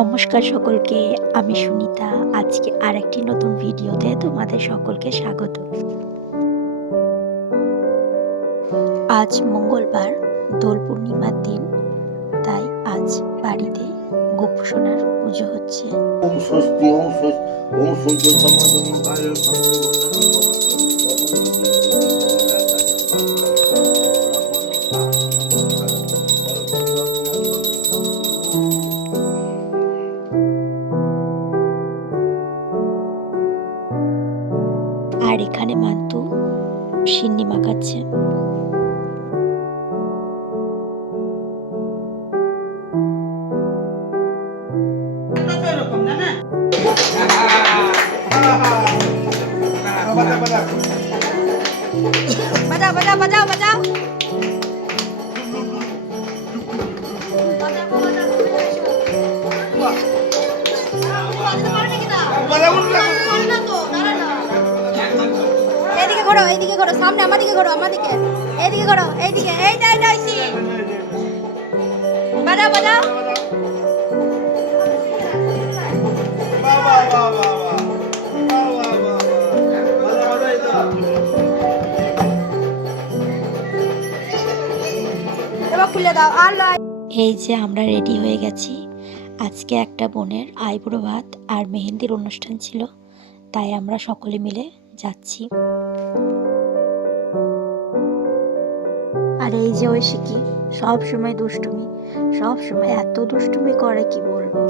নমস্কার সকলকে, আমি সুনিতা। আজকে আরেকটি নতুন ভিডিওতে তোমাদের সকলকে স্বাগত। আজ মঙ্গলবার, দোল পূর্ণিমার দিন, তাই আজ বাড়িতে গোপুসোনার পুজো হচ্ছে। আর এখানে মান্তু সিন্নি মাখাচ্ছে। বাজাও বাজাও বাজাও বাজাও এইদিকে ঘোরো, এইদিকে ঘোরো, সামনে আমাদিকে ঘোরো, আমাদিকে, এইদিকে ঘোরো, এইদিকে, এইটা এইটা আইছি, বাজাও বাজাও। এবার খুলে দাও। আর এই যে আমরা রেডি হয়ে গেছি। আজকে একটা বোনের আইবুড়ো ভাত আর মেহেন্দির অনুষ্ঠান ছিল, তাই আমরা সকলে মিলে যাচ্ছি। আর এই যে ঐশিকি সব সময় দুষ্টুমি, সব সময় এত দুষ্টুমি করে কি বলবো।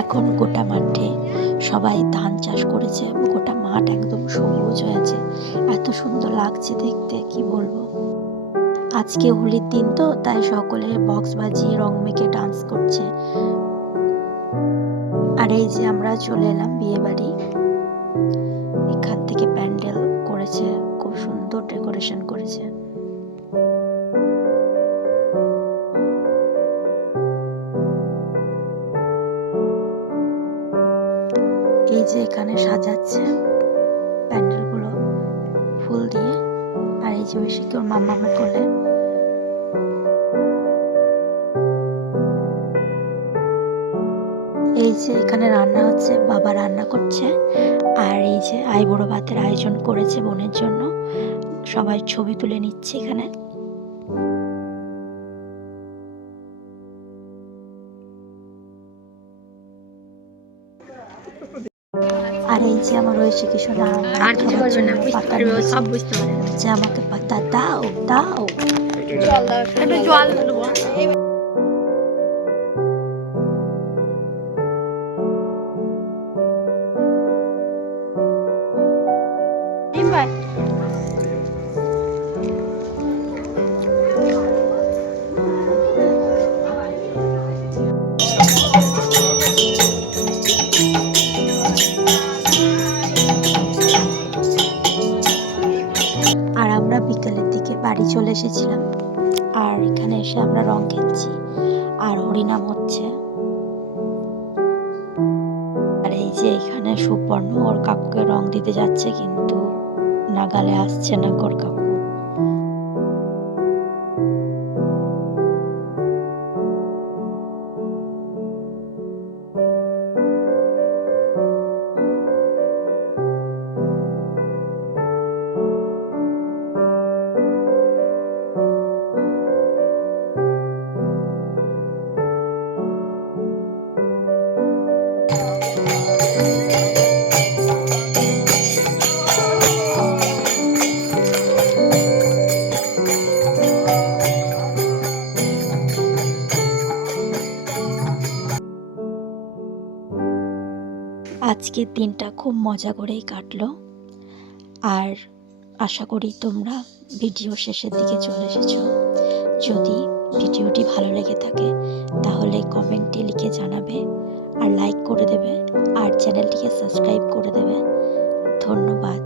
এখন গোটা মাঠে সবাই ধান চাষ করেছে, গোটা মাঠ একদম সবুজ হয়েছে, এত সুন্দর লাগছে দেখতে কি বলবো। আজকে হোলির দিন তো, তাই সকলে বক্স বাজিয়ে রং মেখে ডান্স করছে। আর এই যে আমরা চলে এলাম বিয়ে বাড়ি। এখান থেকে প্যান্ডেল করেছে, খুব সুন্দর ডেকোরেশন করেছে। এই যে এখানে সাজাচ্ছে প্যান্ডেলগুলো ফুল দিয়ে। আর এই যে ঐশিকে ওর মামামের কোলে। এই যে এখানে রান্না হচ্ছে, বাবা রান্না করছে। আর এই যে আইবুড়ো ভাতের আয়োজন করেছে বোনের জন্য, সবাই ছবি তুলে নিচ্ছে এখানে। আর এই যে আমার ঐশিকি সোনা আর কিছু বলবে না, বুঝতে পারবে, সব বুঝতে পারবে। যে আমাকে পাতা দাও দাও। জল দাও, একটু জল দেবো। আর আমরা বিকালের দিকে বাড়ি চলে এসেছিলাম। আর এখানে এসে আমরা রং খেলছি আর হরিনাম হচ্ছে। আর এই যে এখানে সুবর্ণ ওর কাকুকে রং দিতে যাচ্ছে, কিন্তু নাগালে আসছে না ওর কাকু। আজকের দিনটা খুব মজা করেই কাটলো। আর আশা করি তোমরা ভিডিও শেষের দিকে চলে এসেছো। যদি ভিডিওটি ভালো লেগে থাকে তাহলে কমেন্টে লিখে জানাবে, আর লাইক করে দেবে, আর চ্যানেলটিকে সাবস্ক্রাইব করে দেবে। ধন্যবাদ।